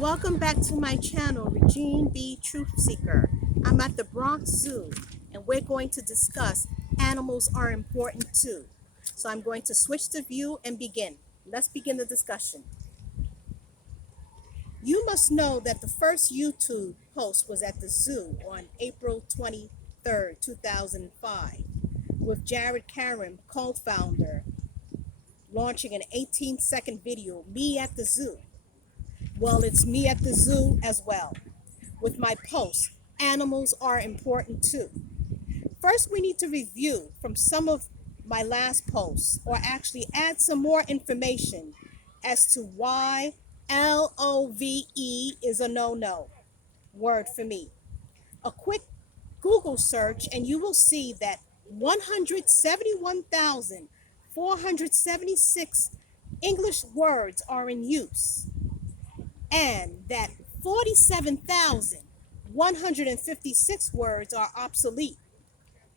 Welcome back to my channel, Regine B. Truth Seeker. I'm at the Bronx Zoo and we're going to discuss animals are important too. So I'm going to switch the view and begin. Let's begin the discussion. You must know that the first YouTube post was at the zoo on April 23rd, 2005, with Jared Karam, co-founder, launching an 18-second video, Me at the Zoo. Well, it's me at the zoo as well. With my post, animals are important too. First, we need to review from some of my last posts, or actually add some more information as to why LOVE is a no-no word for me. A quick Google search and you will see that 171,476 English words are in use, and that 47,156 words are obsolete.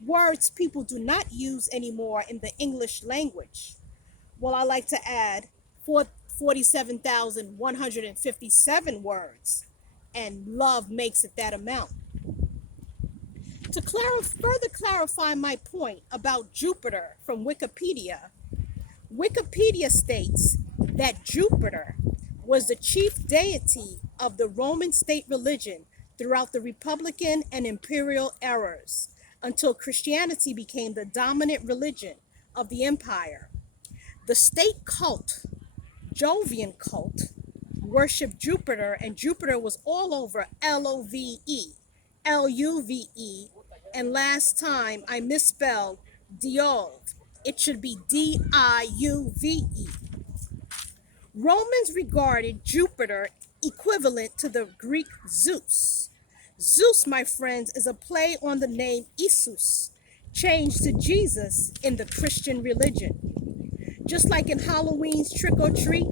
Words people do not use anymore in the English language. Well, I like to add 47,157 words, and love makes it that amount. To further clarify my point about Jupiter from Wikipedia, Wikipedia states that Jupiter was the chief deity of the Roman state religion throughout the Republican and imperial eras until Christianity became the dominant religion of the empire. The state cult, Jovian cult, worshiped Jupiter, and Jupiter was all over LOVE, LUVE, and last time I misspelled Diove. It should be DIUVE. Romans regarded Jupiter equivalent to the Greek Zeus. Zeus, my friends, is a play on the name Isus, changed to Jesus in the Christian religion. Just like in Halloween's trick or treat,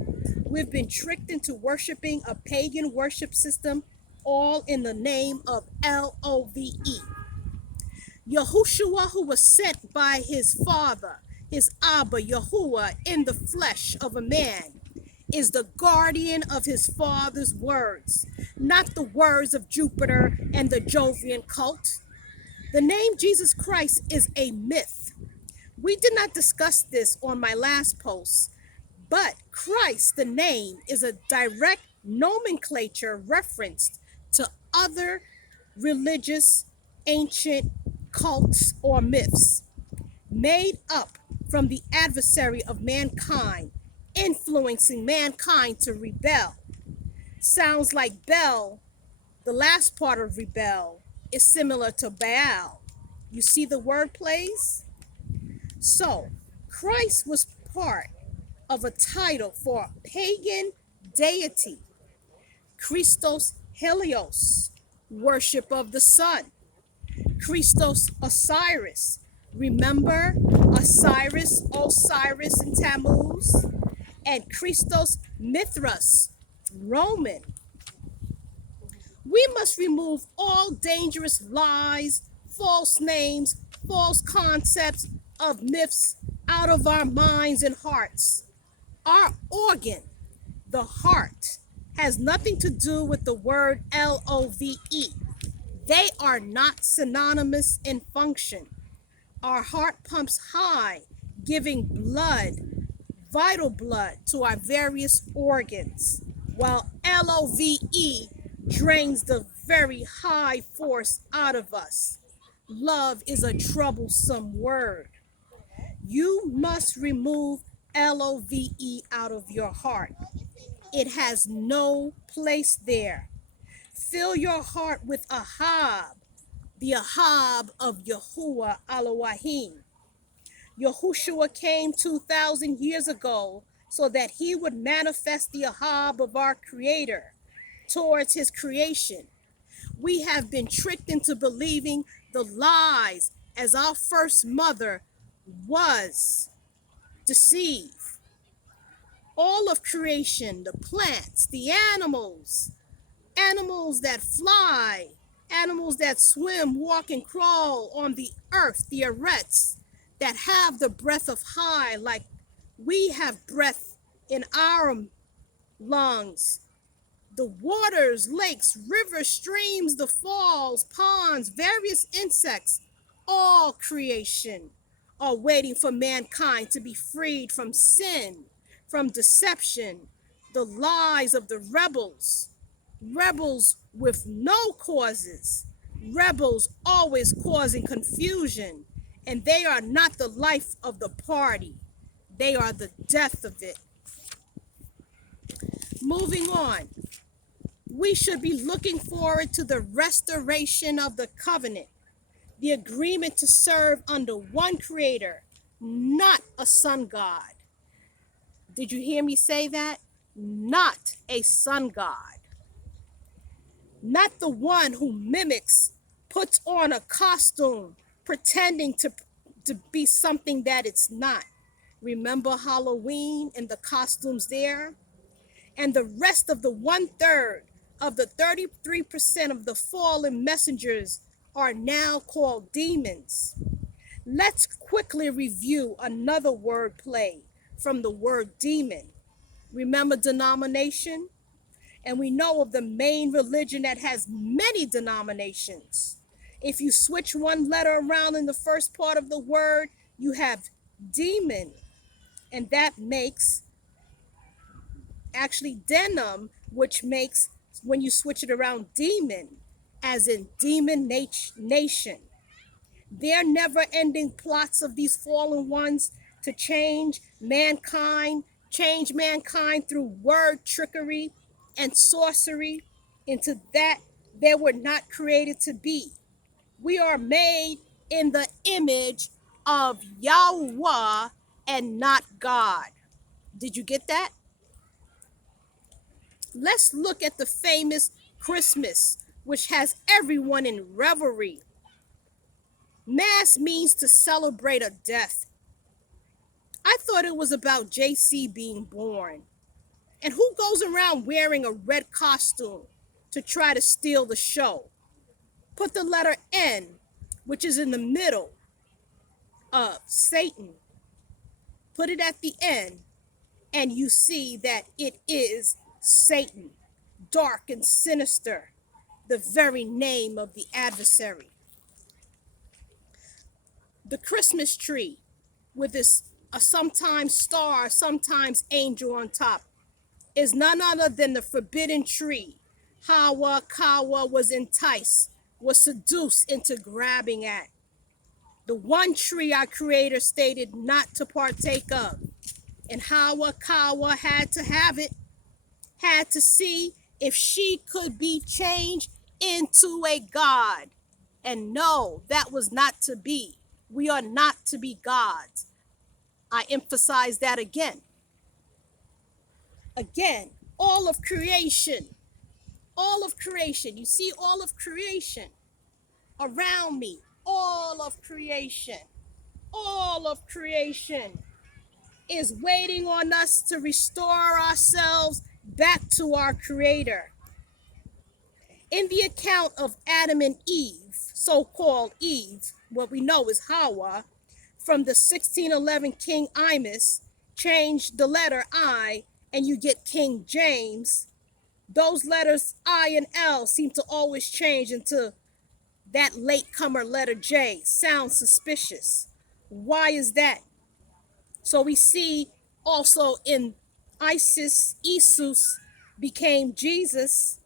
we've been tricked into worshiping a pagan worship system, all in the name of LOVE. Yahushua, who was sent by his father, his Abba, Yahuwah, in the flesh of a man, is the guardian of his father's words, not the words of Jupiter and the Jovian cult. The name Jesus Christ is a myth. We did not discuss this on my last post, but Christ, the name, is a direct nomenclature referenced to other religious ancient cults or myths made up from the adversary of mankind, influencing mankind to rebel. Sounds like Bel, the last part of rebel, is similar to Baal. You see the word plays? So, Christ was part of a title for a pagan deity, Christos Helios, worship of the sun. Christos Osiris. Remember Osiris, Osiris in Tammuz? And Christos Mithras, Roman. We must remove all dangerous lies, false names, false concepts of myths out of our minds and hearts. Our organ, the heart, has nothing to do with the word LOVE. They are not synonymous in function. Our heart pumps high, giving blood, vital blood, to our various organs, while LOVE drains the very high force out of us. Love is a troublesome word. You must remove LOVE out of your heart. It has no place there. Fill your heart with Ahab, the Ahab of Yahuwah Elohim. Yahushua came 2,000 years ago so that he would manifest the Ahab of our Creator towards his creation. We have been tricked into believing the lies as our first mother was deceived. All of creation, the plants, the animals, animals that fly, animals that swim, walk, and crawl on the earth, the arets that have the breath of high, like we have breath in our lungs, The waters, lakes, rivers, streams, the falls, ponds, various insects, all creation are waiting for mankind to be freed from sin, from deception, the lies of the rebels. Rebels with no causes, rebels always causing confusion, and they are not the life of the party, they are the death of it. Moving on, we should be looking forward to the restoration of the covenant, the agreement to serve under one creator, not a sun god. Did you hear me say that? Not a sun god. Not the one who mimics, puts on a costume, pretending to be something that it's not. Remember Halloween and the costumes there? And the rest of the 1/3 of the 33% of the fallen messengers are now called demons. Let's quickly review another word play from the word demon. Remember denomination? And we know of the main religion that has many denominations. If you switch one letter around in the first part of the word, you have demon, and that makes actually denim, which makes, when you switch it around, demon, as in demon nation. Their never ending plots of these fallen ones to change mankind through word trickery and sorcery into that they were not created to be. We are made in the image of Yahweh and not God. Did you get that? Let's look at the famous Christmas, which has everyone in revelry. Mass means to celebrate a death. I thought it was about JC being born. And who goes around wearing a red costume to try to steal the show? Put the letter N, which is in the middle of Satan. Put it at the end, and you see that it is Satan, dark and sinister, the very name of the adversary. The Christmas tree with this sometimes star, sometimes angel on top is none other than the forbidden tree Hawa Kawa was enticed, was seduced into grabbing at. The one tree our creator stated not to partake of. And Hawa Kawa had to have it, had to see if she could be changed into a god. And no, that was not to be. We are not to be gods. I emphasize that again. Again, all of creation, you see all of creation around me, all of creation is waiting on us to restore ourselves back to our creator. In the account of Adam and Eve, so-called Eve, what we know is Hawa, from the 1611 King Imus, change the letter I and you get King James. Those letters I and L seem to always change into that latecomer letter J. Sounds suspicious. Why is that? So we see also in Isus became Jesus.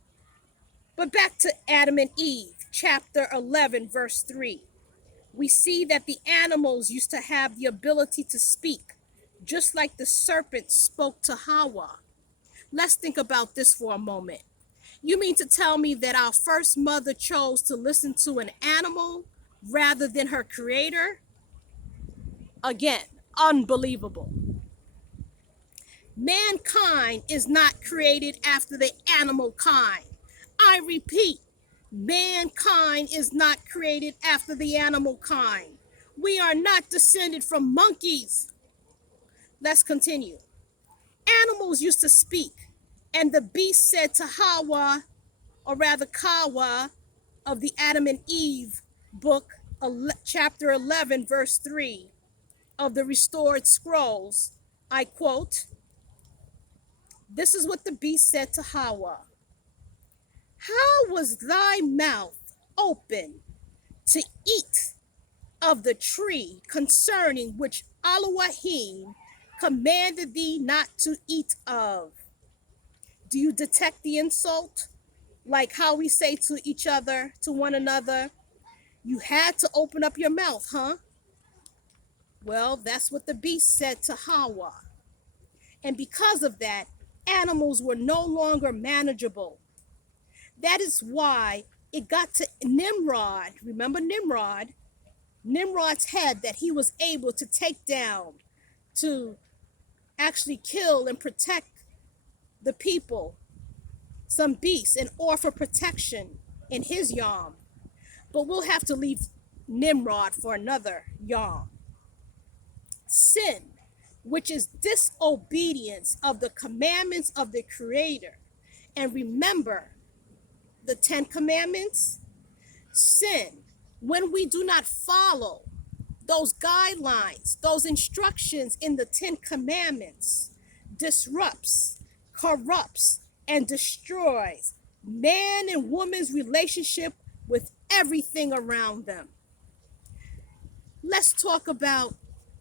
But back to Adam and Eve, chapter 11, verse 3. We see that the animals used to have the ability to speak, just like the serpent spoke to Hawa. Let's think about this for a moment. You mean to tell me that our first mother chose to listen to an animal rather than her creator? Again, unbelievable. Mankind is not created after the animal kind. I repeat, mankind is not created after the animal kind. We are not descended from monkeys. Let's continue. Animals used to speak, and the beast said to Hawa, or rather Kawa, of the Adam and Eve book, chapter 11, verse 3 of the restored scrolls, I quote, "This is what the beast said to Hawa. How was thy mouth open to eat of the tree concerning which Elohim commanded thee not to eat of? Do you detect the insult? Like how we say to each other, to one another, you had to open up your mouth, huh? Well, that's what the beast said to Hawa. And because of that, animals were no longer manageable. That is why it got to Nimrod. Remember Nimrod? Nimrod's head that he was able to take down to actually kill and protect the people, some beasts, and offer protection in his yom. But we'll have to leave Nimrod for another yom. Sin, which is disobedience of the commandments of the Creator. And remember the 10 commandments? Sin, when we do not follow those guidelines, those instructions in the 10 commandments, disrupts, corrupts, and destroys man and woman's relationship with everything around them. Let's talk about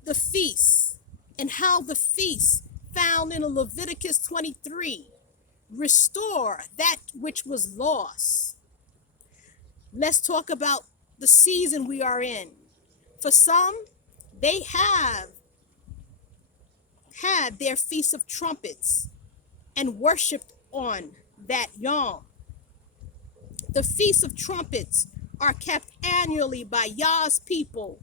the feasts and how the feasts found in Leviticus 23 restore that which was lost. Let's talk about the season we are in. For some, they have had their Feast of Trumpets and worshiped on that Yom. The Feast of Trumpets are kept annually by Yah's people,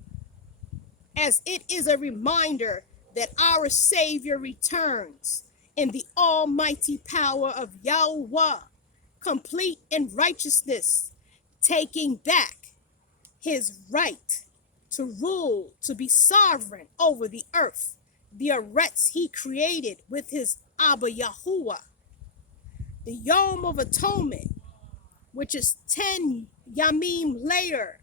as it is a reminder that our Savior returns in the almighty power of Yahweh, complete in righteousness, taking back his right to rule, to be sovereign over the earth, the arets he created with his Abba Yahuwah. The Yom of Atonement, which is 10 Yamim later,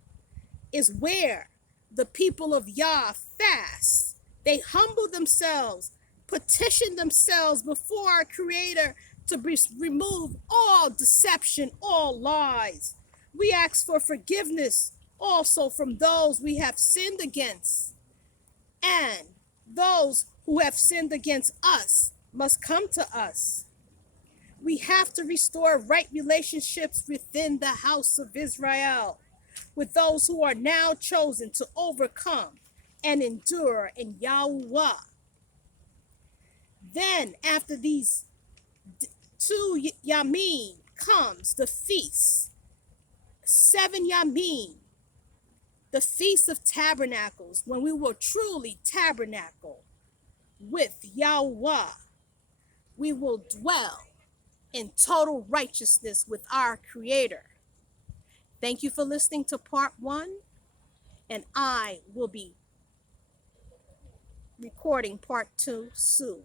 is where the people of Yah fast. They humble themselves, petition themselves before our Creator to remove all deception, all lies. We ask for forgiveness also from those we have sinned against. And those who have sinned against us must come to us. We have to restore right relationships within the house of Israel with those who are now chosen to overcome and endure in Yahuwah. Then after these 2 Yamim comes the feast, 7 Yamim, the Feast of Tabernacles, when we will truly tabernacle with Yahuwah. We will dwell in total righteousness with our Creator. Thank you for listening to part 1, and I will be recording part 2 soon.